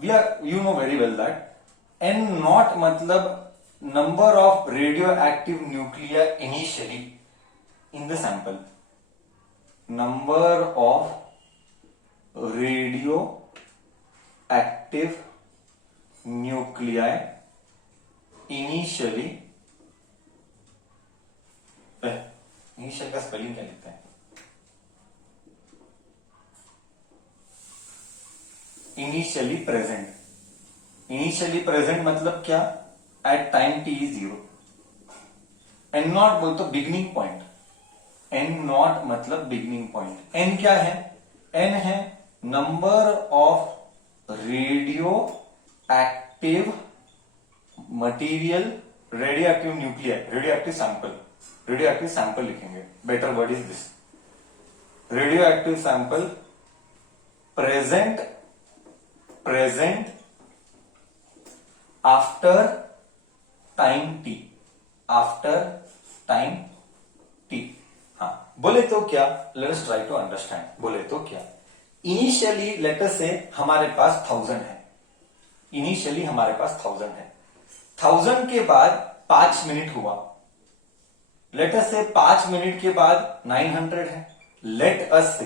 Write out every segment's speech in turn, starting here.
We are, you know very well that N naught मतलब number of radioactive nuclear initially in the sample, number of radioactive nuclei initially, initial का spelling क्या लिखते हैं, initially present, initially present मतलब क्या, at time T is 0। N naught बोल तो beginning point, N naught मतलब beginning point, N क्या है, एन है number of radioactive material, radioactive nuclear, radioactive sample, radio active sample लिखेंगे, better word is this, radioactive sample present, present after time T, after time T. हाँ, बोले तो क्या, let us try to understand, बोले तो क्या, initially let us से हमारे पास 1000 है, इनिशियली हमारे पास 1000 है, 1000 के बाद 5 मिनट हुआ, लेट अस से 5 मिनट के बाद 900 है, लेट अस से,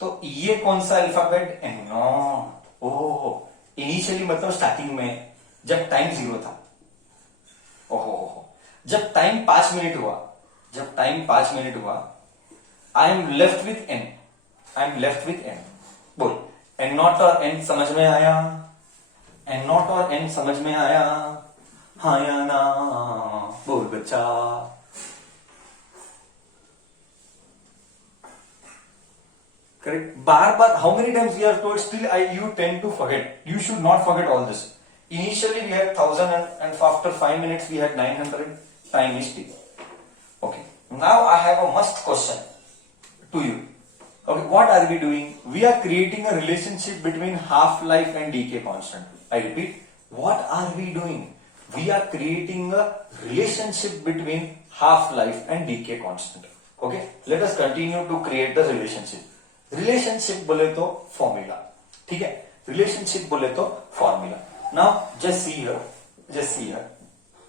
तो ये कौन सा अल्फाबेट, एन नॉट, ओहो, इनिशियली मतलब स्टार्टिंग में जब टाइम 0 था, ओहो, जब टाइम 5 मिनट हुआ, जब टाइम 5 मिनट हुआ, I am left with an, I am left with an, बोल, एन नॉट और एन समझ में आया, एन नॉट और एन समझ में आया, हाँ या ना, बोल बच्चा, करेक्ट, बार बार, how many times we are told, still you tend to forget, you should not forget all this. Initially we had 1000 and after 5 minutes we had 900, time is t. Okay, now I have a must question to you. Okay, what are we doing, we are creating a relationship between half life and decay constant. I repeat, what are we doing, we are creating a relationship between half life and decay constant. Okay, let us continue to create the relationship. Relationship बोले तो formula, ठीक है, relationship बोले तो formula. Now just see here, just see here,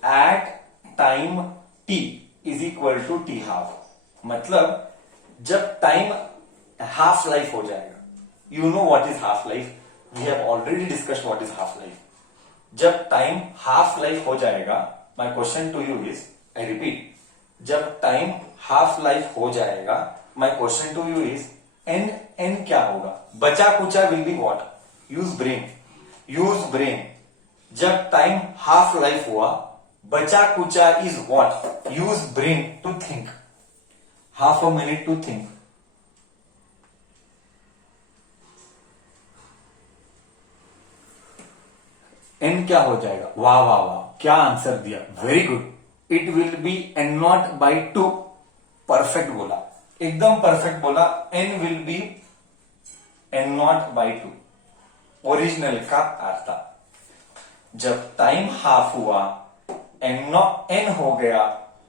at time T is equal to T half, मतलब जब time half life हो जाएगा, you know what is half life, we have already discussed what is half life, जब time half life हो जाएगा, my question to you is, I repeat, जब time half life हो जाएगा, my question to you is, N, N क्या होगा, बचा कुचा will be what, use brain, use brain, जब टाइम हाफ लाइफ हुआ, बचा कुचा is what, use brain to think, half a minute to think, N क्या हो जाएगा, वाह वाह वाह, क्या आंसर दिया, very good, it will be N naught by 2, perfect बोला, एकदम परफेक्ट बोला, N will be N naught by 2, original का अर्थ, जब टाइम हाफ हुआ, एन हो गया,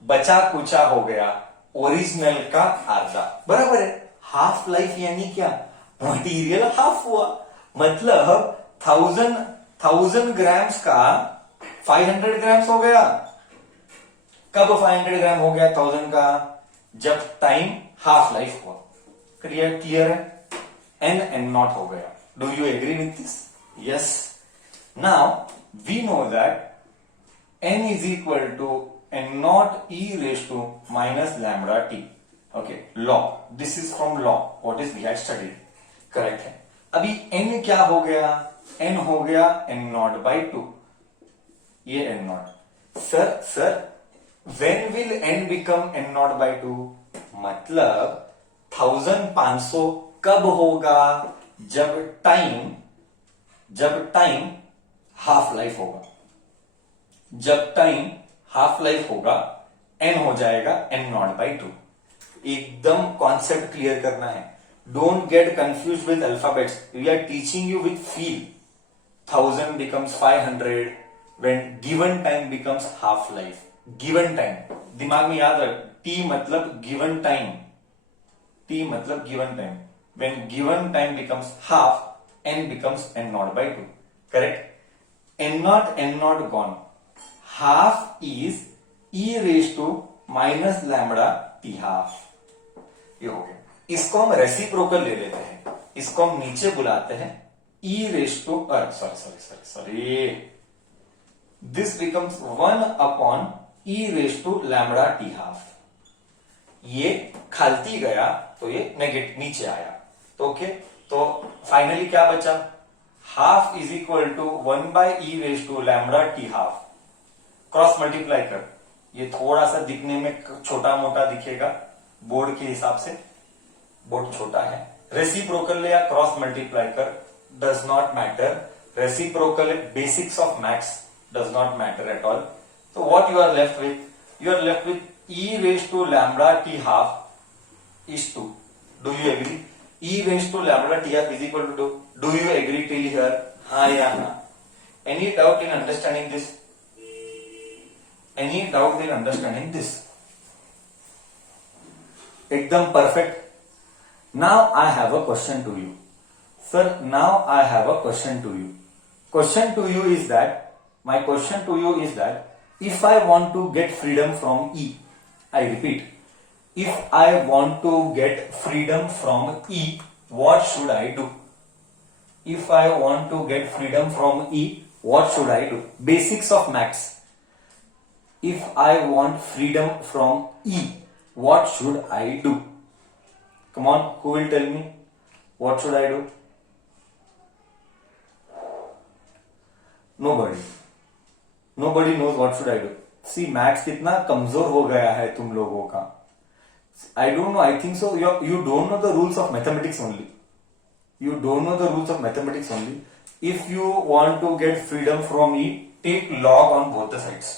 बचा कुचा हो गया, ओरिजिनल का आधा, बराबर है, हाफ लाइफ यानी क्या, मटीरियल हाफ हुआ, मतलब 1000 ग्राम्स का 500 ग्राम्स हो गया, कब 500 ग्राम हो गया 1000 का, जब टाइम हाफ लाइफ हुआ, क्लियर है, एन नॉट हो गया, do you agree with this, yes, now we know that N is equal to N naught e raise to minus lambda T, okay, law, this is from law, what is we had studied, correct है, अभी N क्या हो गया, N हो गया N naught by 2, ये N naught, sir when will N become N naught by 2, मतलब 1500 कब होगा, जब टाइम हाफ लाइफ होगा, जब टाइम हाफ लाइफ होगा, एन हो जाएगा एन नॉट बाई 2, एकदम कॉन्सेप्ट क्लियर करना है, don't get confuse with alphabets, we are teaching you with feel, 1000 becomes 500 when given time becomes half life, given time, दिमाग में याद रख, t मतलब given time, t मतलब given time, when given time becomes half, n becomes n naught by 2, correct. n naught gone. Half is e raised to minus lambda t half. ये हो गया. इसको हम रेसिप्रोकल ले लेते हैं, इसको हम नीचे बुलाते हैं e raised to sorry this becomes 1 upon e raised to lambda t half. ये खालती गया तो ये नेगेटिव नीचे आया. तो ओके, तो फाइनली क्या बचा, half is equal to 1 by e raise to lambda T half. Cross multiply कर, ये थोड़ा सा दिखने में छोटा मोटा दिखेगा बोर्ड के हिसाब से, बोर्ड छोटा है. रेसिप्रोकल ले या क्रॉस मल्टीप्लाई कर, does not matter. Reciprocal basics of maths does not matter at all. तो what you are left with, you are left with e raised to lambda t half is 2. Do you agree? E raised to lambda t half is equal to 2. Do you agree till here? हाँ या ना? Any doubt in understanding this? Any doubt in understanding this? एकदम perfect. Now I have a question to you. Sir, now I have a question to you. Question to you is that, my question to you is that, if I want to get freedom from E, I repeat, if I want to get freedom from E, what should I do? If I want to get freedom from E, what should I do? Basics of maths. If I want freedom from E, what should I do? Come on, who will tell me? What should I do? Nobody. Nobody knows what should I do. See maths कितना कमजोर हो गया है तुम लोगों का. I don't know, I think so you don't know the rules of mathematics only. You don't know the rules of mathematics only. If you want to get freedom from e, take log on both the sides.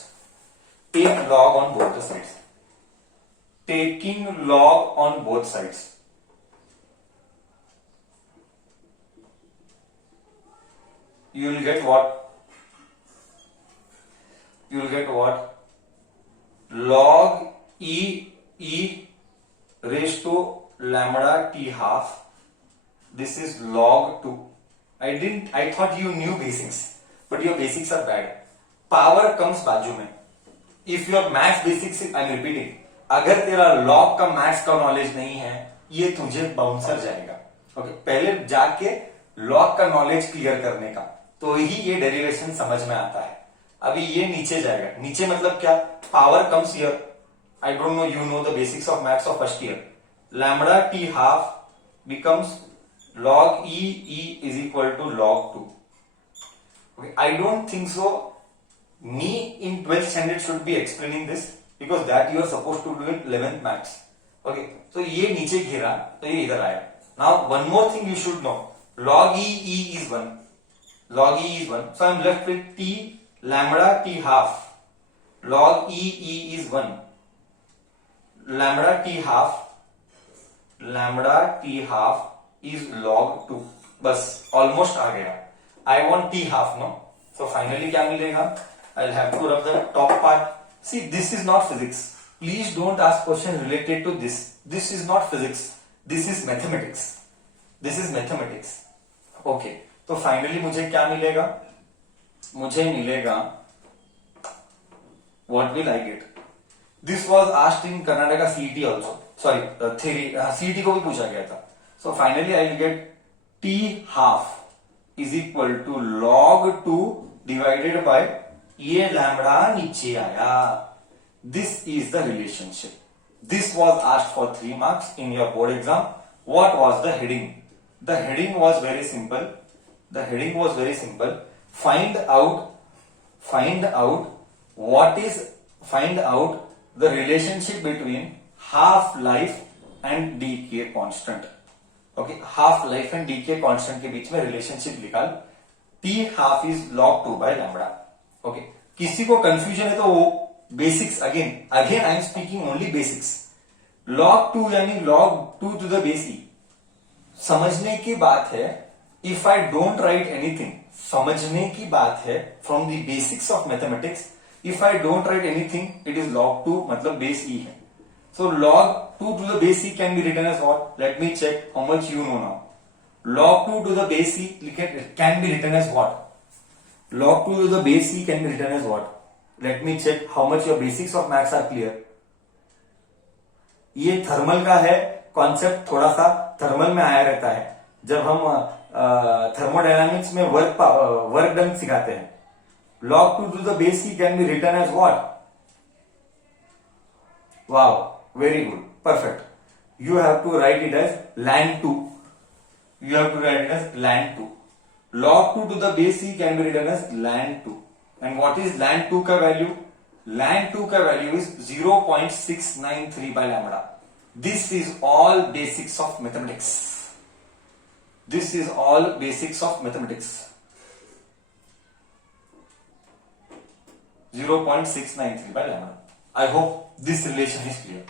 Take log on both the sides. Taking log on both sides, you will get what? You will get what? Log e raised to lambda t half. This is log 2. I thought you knew basics, but your basics are bad. Power comes बाजू में. If your maths basics, I'm repeating, अगर तेरा log का maths का knowledge नहीं है, ये तुझे बाउंसर जाएगा. ओके, पहले जाके log का knowledge क्लियर करने का, तो ही ये डेरिवेशन समझ में आता है. अभी ये नीचे जाएगा. नीचे मतलब क्या? Power comes here. I don't no, you know the basics of maths of first year. Lambda T half becomes log e is equal to log 2. Okay, I don't think so. Me in 12th standard should be explaining this because that you are supposed to do in 11th maths. Okay, so ये नीचे गिरा तो ये इधर आया. Now one more thing you should know. Log e is 1. Log e is 1. So I am left with t lambda t half. Log e is 1. Lambda t half is log 2. बस almost आ गया. I want t half, no? So finally क्या मिलेगा? I'll have to rub the top part. See, this is not physics. Please don't ask questions related to this. This is not physics. This is mathematics. This is mathematics. Okay. तो finally मुझे क्या मिलेगा? मुझे मिलेगा, what will I get? This was asked in Karnataka CET also. Sorry, theory CET को भी पूछा गया था. So finally I will get t half is equal to log 2 divided by ये लैम्बडा नीचे आया. This is the relationship. This was asked for 3 marks in your board exam. What was the heading? The heading was very simple. The heading was very simple. Find out the relationship between half life and decay constant. Okay, half life and decay constant के बीच में relationship निकाल. T half is log 2 by lambda. Okay, किसी को confusion है तो वो basics again I am speaking only basics. log 2 यानी log 2 to the base e. समझने की बात है. If I don't write anything, समझने की बात है from the basics of mathematics. If I don't write anything, it is log 2 मतलब बेस ई है. So log 2 to the base e can be written as what? Let me check how much you know now. Log 2 to the base e can be written as what? Log 2 to the base c can be written as what? Let me check how much your basics of maths are clear. ये thermal का है concept, थोड़ा सा thermal में आया रहता है जब हम थर्मोडायनामिक्स में वर्क डन सिखाते हैं. Log 2 to the base c can be written as what? Wow, very good, perfect. You have to write it as ln 2. You have to write it as ln 2. Log 2 to the base c can be written as ln 2. And what is ln 2 का value? Ln 2 का value is 0.693 by lambda. This is all basics of mathematics. This is all basics of mathematics. 0.693 by lambda. I hope this relation is clear.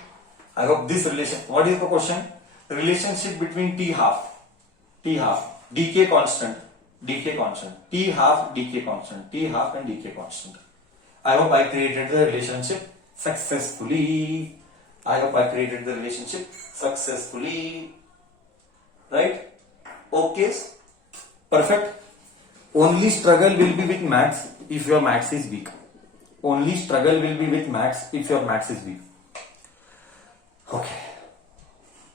I hope this relation. What is the question? The relationship between T half, decay constant, T half, decay constant, T half and decay constant. I hope I created the relationship successfully. Right? Okay. Perfect. Only struggle will be with maths if your maths is weak. Only struggle will be with maths if your maths is weak. Okay.